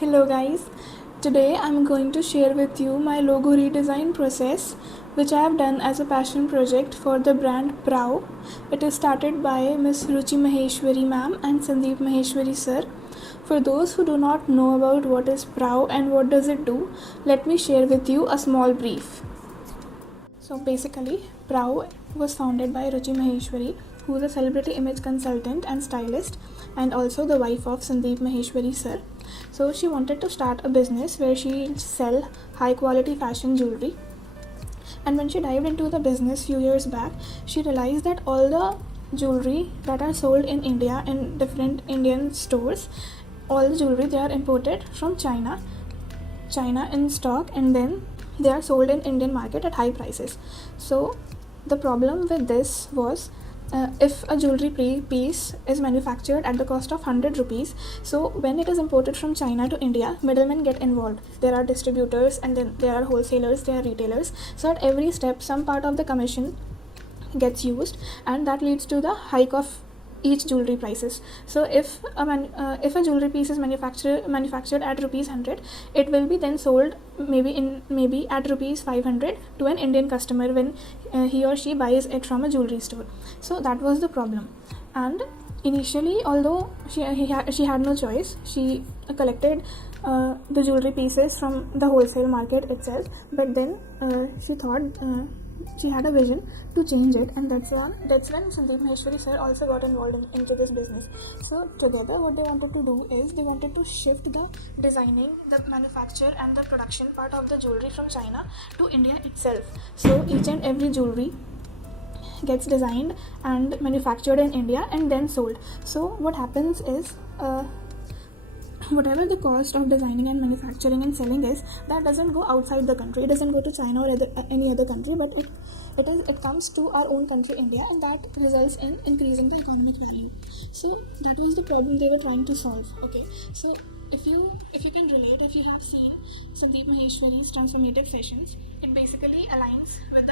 Hello guys, today I'm going to share with you my logo redesign process which I have done as a passion project for the brand PRAO. It is started by Miss Ruchi Maheshwari ma'am and Sandeep Maheshwari sir. For those who do not know about what is PRAO and what does it do, let me share with you a small brief. So basically, PRAO was founded by Ruchi Maheshwari, who is a celebrity image consultant and stylist and also the wife of Sandeep Maheshwari sir. So she wanted to start a business where she'll sell high quality fashion jewelry. And when she dived into the business few years back, she realized that all the jewelry that are sold in India in different Indian stores, all the jewelry they are imported from China in stock, and then they are sold in Indian market at high prices. So the problem with this was, if a jewelry piece is manufactured at the cost of 100 rupees, so when it is imported from China to India, middlemen get involved. There are distributors, and then there are wholesalers, there are retailers. So at every step, some part of the commission gets used, and that leads to the hike of each jewelry prices. So if a jewelry piece is manufactured at rupees 100, it will be then sold maybe at rupees 500 to an Indian customer when he or she buys it from a jewelry store. So that was the problem. And initially, although she had no choice, she collected the jewelry pieces from the wholesale market itself. But then she thought she had a vision to change it, and that's when Sandeep Maheshwari sir also got involved into this business. So together what they wanted to do is they wanted to shift the designing, the manufacture and the production part of the jewelry from China to India itself. So each and every jewelry gets designed and manufactured in India and then sold. So what happens is, whatever the cost of designing and manufacturing and selling is, that doesn't go outside the country. It doesn't go to China or any other country, but it comes to our own country, India, and that results in increasing the economic value. So that was the problem they were trying to solve. Okay, so if you can relate, if you have seen Sandeep Maheshwari's transformative sessions, it basically aligns with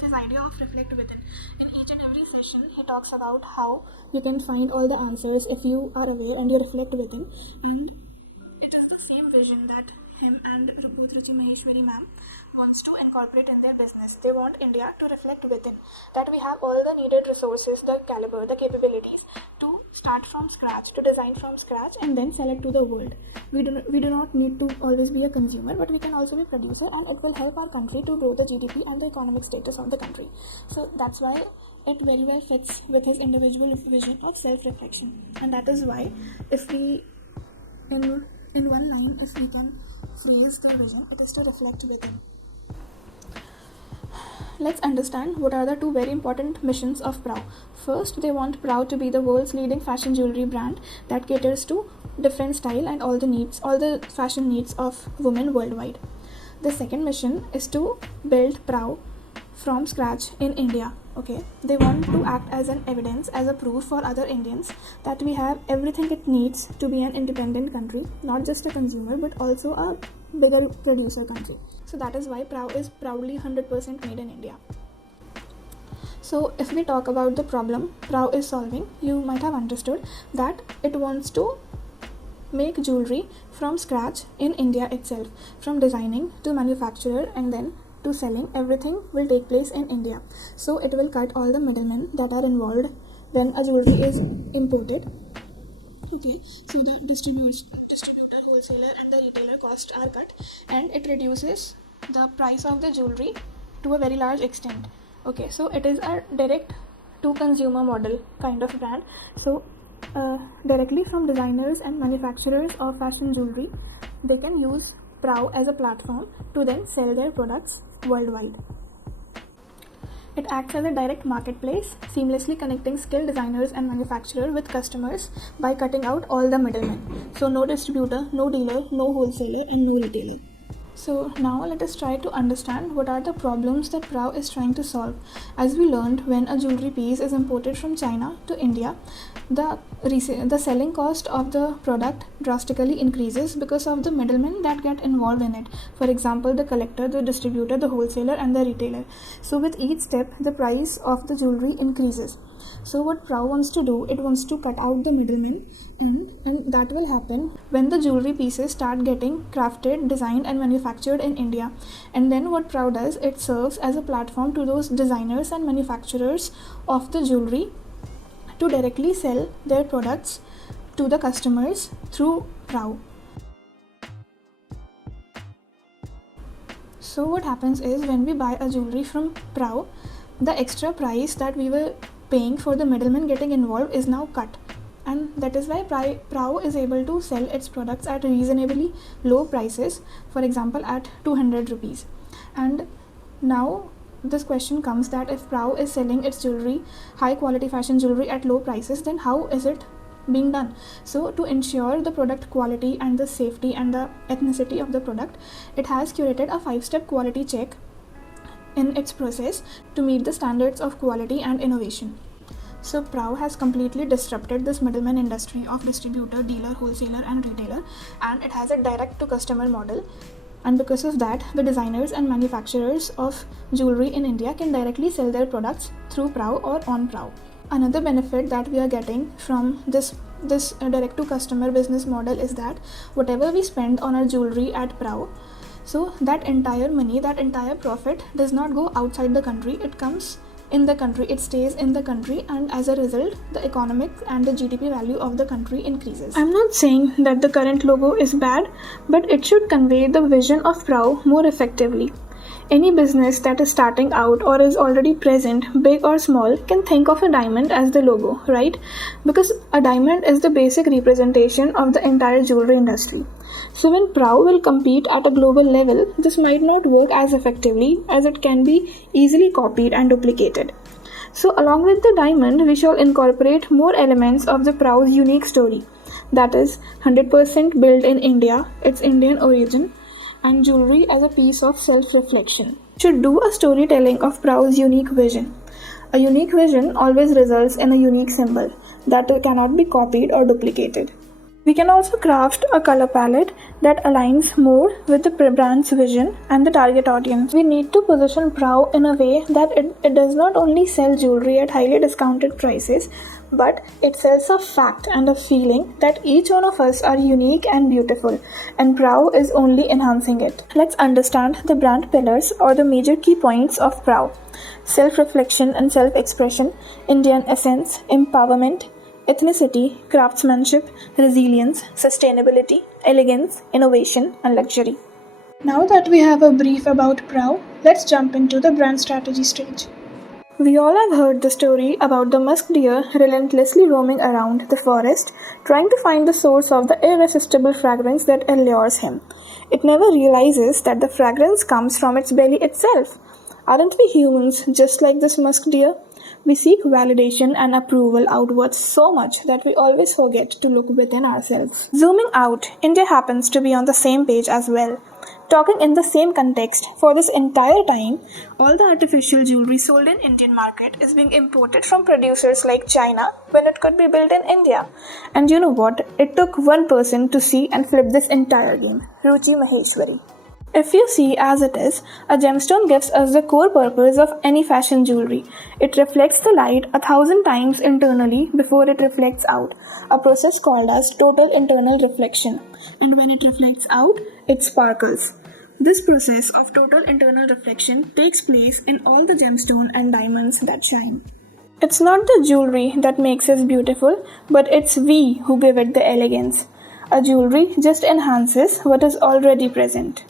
his idea of reflect within. In each and every session, he talks about how you can find all the answers if you are aware and you reflect within. And it is the same vision that him and both Ruchi Maheshwari ma'am wants to incorporate in their business. They want India to reflect within, that we have all the needed resources, the caliber, the capabilities to start from scratch, to design from scratch and then sell it to the world. We do not need to always be a consumer, but we can also be a producer, and it will help our country to grow the GDP and the economic status of the country. So that's why it very well fits with his individual vision of self-reflection. And that is why, if we in one line, if we can phrase the vision, it is to reflect within. Let's understand what are the two very important missions of PRAO. First, they want PRAO to be the world's leading fashion jewelry brand that caters to different style and all the fashion needs of women worldwide. The second mission is to build PRAO from scratch in India. Okay, they want to act as an evidence, as a proof for other Indians that we have everything it needs to be an independent country, not just a consumer but also a bigger producer country. So that is why PRAO is proudly 100% made in India. So if we talk about the problem PRAO is solving, you might have understood that it wants to make jewelry from scratch in India itself. From designing to manufacturer and then to selling, everything will take place in India. So it will cut all the middlemen that are involved when a jewelry is imported. Okay, so the distributor, wholesaler and the retailer costs are cut, and it reduces the price of the jewelry to a very large extent. Okay, so it is a direct to consumer model kind of brand. So directly from designers and manufacturers of fashion jewelry, they can use PRAO as a platform to then sell their products worldwide. It acts as a direct marketplace, seamlessly connecting skilled designers and manufacturers with customers by cutting out all the middlemen. So no distributor, no dealer, no wholesaler and no retailer. So now let us try to understand what are the problems that PRAO is trying to solve. As we learned, when a jewelry piece is imported from China to India, the selling cost of the product drastically increases because of the middlemen that get involved in it. For example, the collector, the distributor, the wholesaler, and the retailer. So with each step, the price of the jewelry increases. So what PRAO wants to do, it wants to cut out the middlemen, and that will happen when the jewelry pieces start getting crafted, designed, and manufactured in India. And then what PRAO does, it serves as a platform to those designers and manufacturers of the jewelry to directly sell their products to the customers through PRAO. So what happens is, when we buy a jewelry from PRAO, the extra price that we were paying for the middleman getting involved is now cut, and that is why PRAO is able to sell its products at reasonably low prices, for example at 200 rupees. And now this question comes that if PRAO is selling its jewelry, high quality fashion jewelry, at low prices, then how is it being done? So to ensure the product quality and the safety and the ethnicity of the product, it has curated a 5-step quality check in its process to meet the standards of quality and innovation. So PRAO has completely disrupted this middleman industry of distributor, dealer, wholesaler, and retailer, and it has a direct to customer model. And because of that, the designers and manufacturers of jewelry in India can directly sell their products through PRAO or on PRAO. Another benefit that we are getting from this direct to customer business model is that whatever we spend on our jewelry at PRAO, so that entire money, that entire profit does not go outside the country, it comes in the country, it stays in the country, and as a result, the economic and the GDP value of the country increases. I'm not saying that the current logo is bad, but it should convey the vision of PRAO more effectively. Any business that is starting out or is already present, big or small, can think of a diamond as the logo, right? Because a diamond is the basic representation of the entire jewelry industry. So when PRAO will compete at a global level, this might not work as effectively, as it can be easily copied and duplicated. So along with the diamond, we shall incorporate more elements of the PRAO's unique story. That is 100% built in India, its Indian origin, and jewelry as a piece of self-reflection. Should do a storytelling of PRAO's unique vision. A unique vision always results in a unique symbol that cannot be copied or duplicated. We can also craft a color palette that aligns more with the brand's vision and the target audience. We need to position PRAO in a way that it does not only sell jewelry at highly discounted prices, but it sells a fact and a feeling that each one of us are unique and beautiful, and PRAO is only enhancing it. Let's understand the brand pillars or the major key points of PRAO. Self-reflection and self-expression, Indian essence, empowerment, ethnicity, craftsmanship, resilience, sustainability, elegance, innovation, and luxury. Now that we have a brief about PRAO, let's jump into the brand strategy stage. We all have heard the story about the musk deer relentlessly roaming around the forest, trying to find the source of the irresistible fragrance that allures him. It never realizes that the fragrance comes from its belly itself. Aren't we humans just like this musk deer? We seek validation and approval outwards so much that we always forget to look within ourselves. Zooming out, India happens to be on the same page as well. Talking in the same context, for this entire time, all the artificial jewelry sold in Indian market is being imported from producers like China when it could be built in India. And you know what? It took one person to see and flip this entire game, Ruchi Maheshwari. If you see as it is, a gemstone gives us the core purpose of any fashion jewelry. It reflects the light 1,000 times internally before it reflects out, a process called as total internal reflection. And when it reflects out, it sparkles. This process of total internal reflection takes place in all the gemstone and diamonds that shine. It's not the jewelry that makes us beautiful, but it's we who give it the elegance. A jewelry just enhances what is already present.